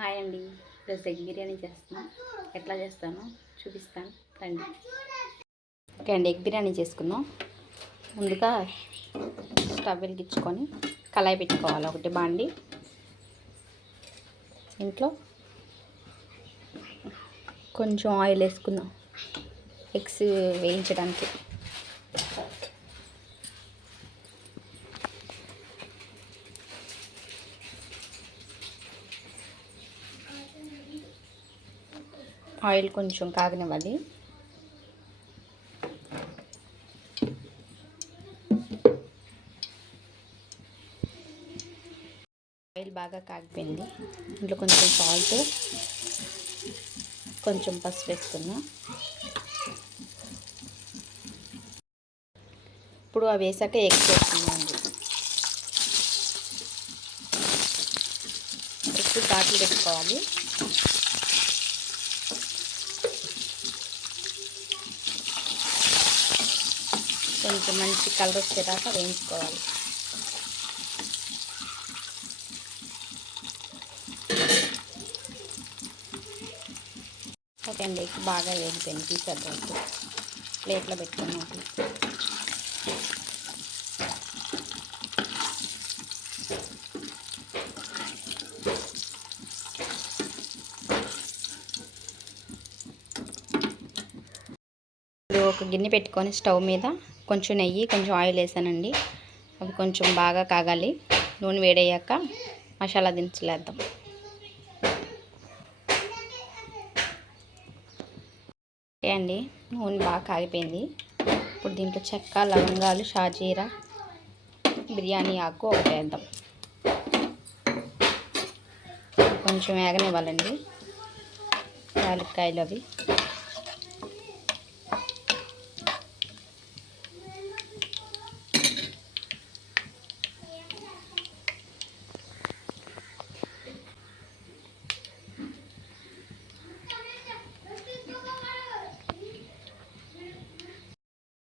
Hi అండి. ఈరోజు egg biryani చేస్తున్నాను ఎట్లా చేస్తానో చూపిస్తాను. రండి. ఓకే అండి ఎగ్ బిర్యానీ చేసుకుందాం. ముందుగా స్టవ్ వెలిగించుకొని కళాయి పెట్టుకోవాలి. ఒకటి బాండి. ఇంట్లో కొంచెం ఆయిల్ వేసుకుందాం. ఎగ్స్ వేయించడానికి. ఆయిల్ కొంచెం కాగనివ్వాలి. ఆయిల్ బాగా కాగిపోయింది. ఇంట్లో కొంచెం సాల్ట్ కొంచెం పసుపు వేసుకున్నా. ఇప్పుడు అవి వేసాక ఎగ్ వేసుకున్నాను ఎక్కువ ఘాట్లు పెట్టుకోవాలి. కొంచెం మంచి కలర్ వచ్చేదాకా వేయించుకోవాలి. ఓకే అండి బాగా వేగిపోయింది తీసేద్దాం ప్లేట్లో పెట్టుకున్నాం ఒక గిన్నె పెట్టుకొని స్టవ్ మీద కొంచెం నెయ్యి కొంచెం ఆయిల్ వేసానండి. అవి కొంచెం బాగా కాగాలి. నూనె వేడయ్యాక మసాలా దినుసులేద్దాం. ఓకే అండి నూనె బాగా కాగిపోయింది. ఇప్పుడు దీంట్లో చెక్క లవంగాలు షాజీరా బిర్యానీ ఆకు ఒకటి వేద్దాం. కొంచెం వేగనివ్వాలండి. యాలక్కాయలు అవి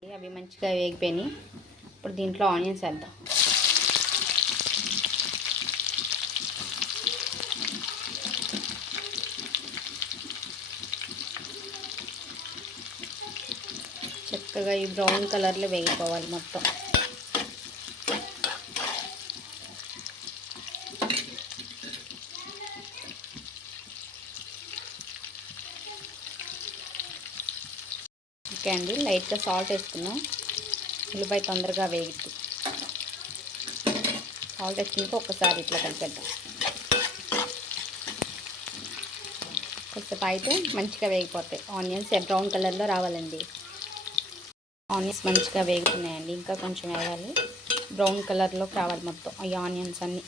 అవి మంచిగా వేగిపోయినాయి. ఇప్పుడు దీంట్లో ఆనియన్స్ వేద్దాం. చక్కగా ఈ బ్రౌన్ కలర్లో వేగిపోవాలి మొత్తం ఓకే అండి లైట్గా సాల్ట్ వేసుకున్నాం. ఉల్లిపాయ తొందరగా వేగిద్ది. సాల్ట్ వేసుకుంటే ఒక్కసారి ఇట్లా కలిపేద్దాం. కొద్దిసేపు అయితే మంచిగా వేగిపోతాయి. ఆనియన్స్ బ్రౌన్ కలర్లో రావాలండి. ఆనియన్స్ మంచిగా వేగుతున్నాయండి. ఇంకా కొంచెం వేయాలి బ్రౌన్ కలర్లోకి రావాలి మొత్తం ఈ ఆనియన్స్ అన్నీ.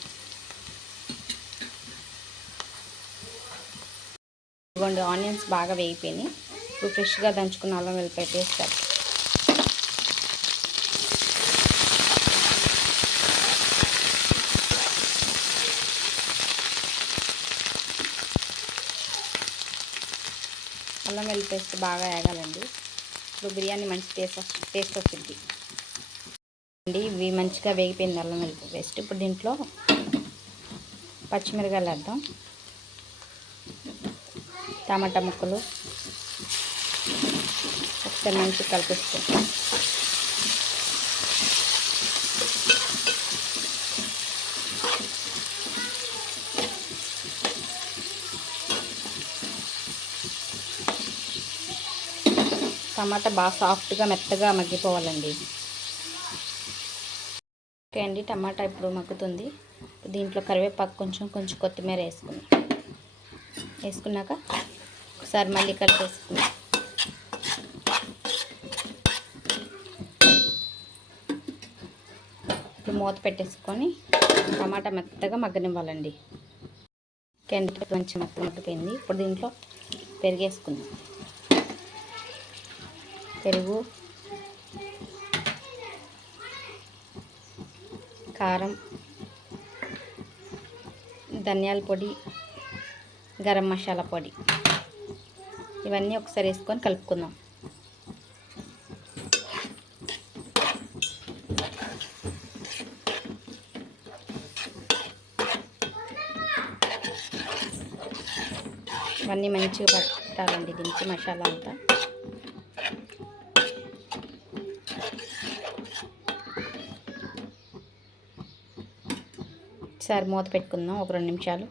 ఇదిగోండి ఆనియన్స్ బాగా వేగిపోయినాయి. ఇప్పుడు ఫ్రెష్గా దంచుకున్న అల్లం వెల్లిపాయ పేస్ట్ అల్లం వెల్లి పేస్ట్ బాగా వేగాలండి ఇప్పుడు బిర్యానీ మంచి టేస్ట్ టేస్ట్ వచ్చింది అండి ఇవి మంచిగా వేగిపోయింది అల్లం వెల్లి పేస్ట్. ఇప్పుడు దీంట్లో పచ్చిమిరకాయలు వేద్దాం టమాటా ముక్కలు ఒకసారి నుంచి కలిపిస్తాం టమాటా బాగా సాఫ్ట్గా మెత్తగా మగ్గిపోవాలండి. ఓకే అండి టమాటా ఇప్పుడు మగ్గుతుంది. దీంట్లో కరివేపాకు కొంచెం కొంచెం కొత్తిమీర వేసుకుని. వేసుకున్నాక ఒకసారి మళ్ళీ కలిపేసుకుందాం మూత పెట్టేసుకొని టమాటా మెత్తగా మగ్గనివ్వాలండి. కెంట మంచి మెత్త మగ్గిపోయింది. ఇప్పుడు దీంట్లో పెరిగేసుకుందాం. పెరుగు కారం ధనియాల పొడి గరం మసాలా పొడి. ఇవన్నీ ఒకసారి వేసుకొని కలుపుకుందాం. అన్నీ మంచిగా పట్టాలండి దీనికి మసాలా అంతా. ఒకసారి మూత పెట్టుకుందాం ఒక రెండు నిమిషాలు.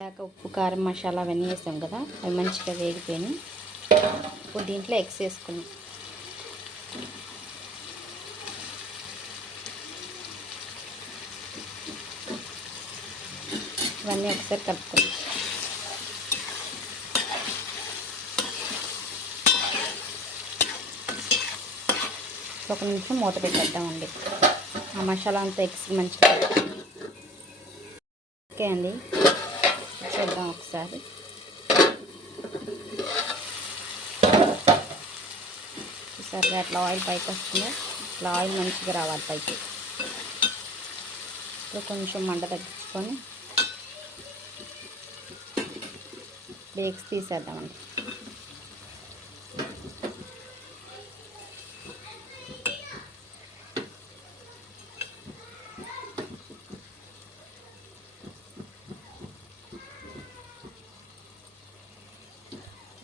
దాకా ఉప్పు కారం మసాలా అవన్నీ వేసాం కదా అవి మంచిగా వేగిపోయినాయి. ఇప్పుడు దీంట్లో ఎగ్స్ వేసుకున్నాం ఇవన్నీ ఒకసారి కలుపుకుందాం. ఒక నిమిషం మూత పెట్టేద్దామండి. ఆ మసాలా అంతా ఎగ్స్ మంచిగా ఓకే అండి. చూద్దాం ఒకసారి. చూసారు అట్లా ఆయిల్ పైకి వస్తుందో? అట్లా ఆయిల్ మంచిగా రావాలి పైకి. ఇప్పుడు కొంచెం మంట తగ్గించుకొని ఎగ్స్ తీసేద్దామండి.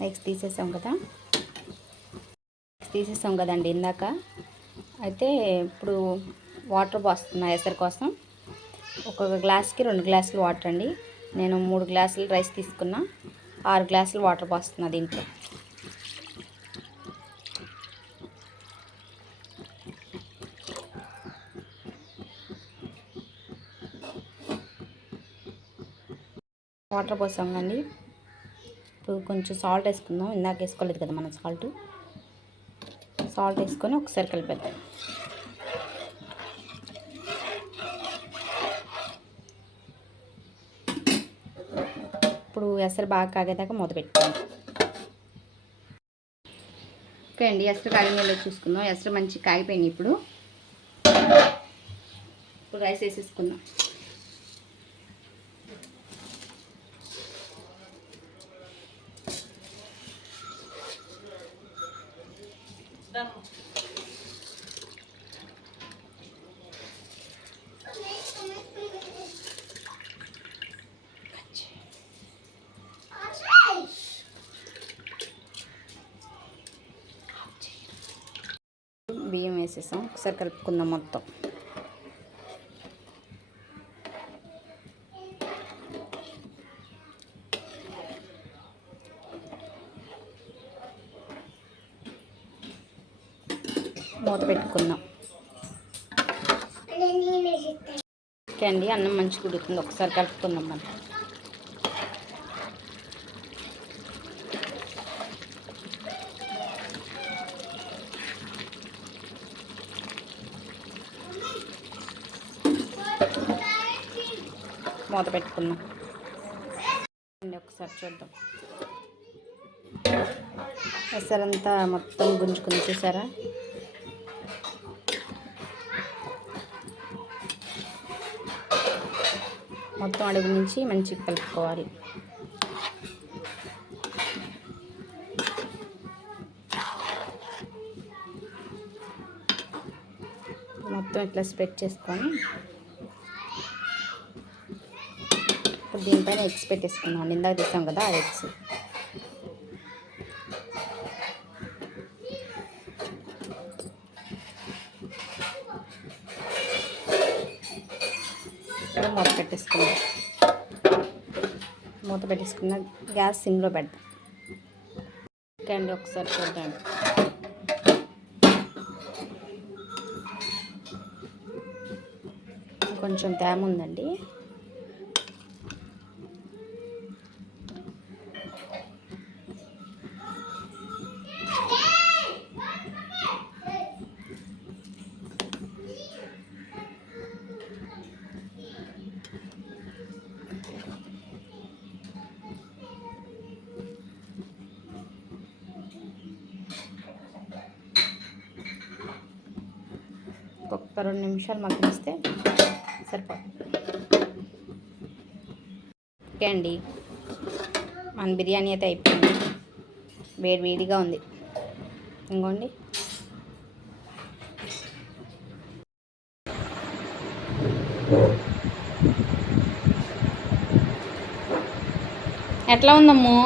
ఎగ్స్ తీసేసాం కదా. ఎగ్స్ తీసేసాం కదండి ఇందాక. అయితే ఇప్పుడు వాటర్ పోస్తున్నా ఎసరు కోసం. ఒక గ్లాస్కి రెండు గ్లాసులు వాటర్ అండి. నేను మూడు గ్లాసులు రైస్ తీసుకున్నా. ఆరు గ్లాసులు వాటర్ పోస్తున్నా దీంట్లో. వాటర్ పోసాం కండి ఇప్పుడు కొంచెం సాల్ట్ వేసుకుందాం. ఇందాక వేసుకోలేదు కదా మనం సాల్ట్ సాల్ట్ వేసుకొని ఒకసారి కలిపేద్దాం. ఇప్పుడు ఎసరు బాగా కాగేదాకా మూత పెట్టుకోండి ఓకే అండి ఎసరు కాగిన చూసుకుందాం. ఎసరు మంచి కాగిపోయింది ఇప్పుడు. ఇప్పుడు రైస్ వేసేసుకుందాం. బియ్యం వేసేసాం. ఒకసారి కలుపుకుందాం మొత్తం. మూత పెట్టుకుందాం. ఓకే అండి అన్నం మంచిగా ఉడుకుతుంది. ఒకసారి కలుపుకుందాం మనం. మూత పెట్టుకుందాం. అండి ఒకసారి చూద్దాం. ఎసరంతా మొత్తం గుంజుకుని చూసారా? మొత్తం అడుగు నుంచి మంచిగా కలుపుకోవాలి. మొత్తం ఇట్లా స్ప్రెడ్ చేసుకొని ఇప్పుడు దీనిపైన ఎగ్స్ పెట్టేసుకున్నాం ఇందాక తీసాం కదా ఆ ఎగ్స్ ఇప్పుడు మూత పెట్టేసుకున్నాం మూత పెట్టేసుకున్న గ్యాస్ సిమ్లో పెడదాం ఓకే అండి ఒకసారి చూద్దాం. కొంచెం తేమ ఉందండి. ఒక రెండు నిమిషాలు మగ్గనిస్తే సరిపోతుంది. ఓకే అండి. మన బిర్యానీ అయితే అయిపోయింది. వేడి వేడిగా ఉంది. ఇంకోండి. ఎట్లా ఉందమ్ము?